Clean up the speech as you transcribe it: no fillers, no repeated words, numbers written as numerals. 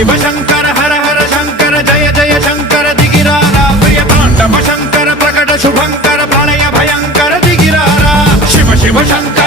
शिव शंकर हर हर शंकर जय जय शंकर दिगिरारा प्रिय तांडव शंकर प्रकट शुभंकर प्रलय भयंकर दिगिरारा शिव शिव शंकर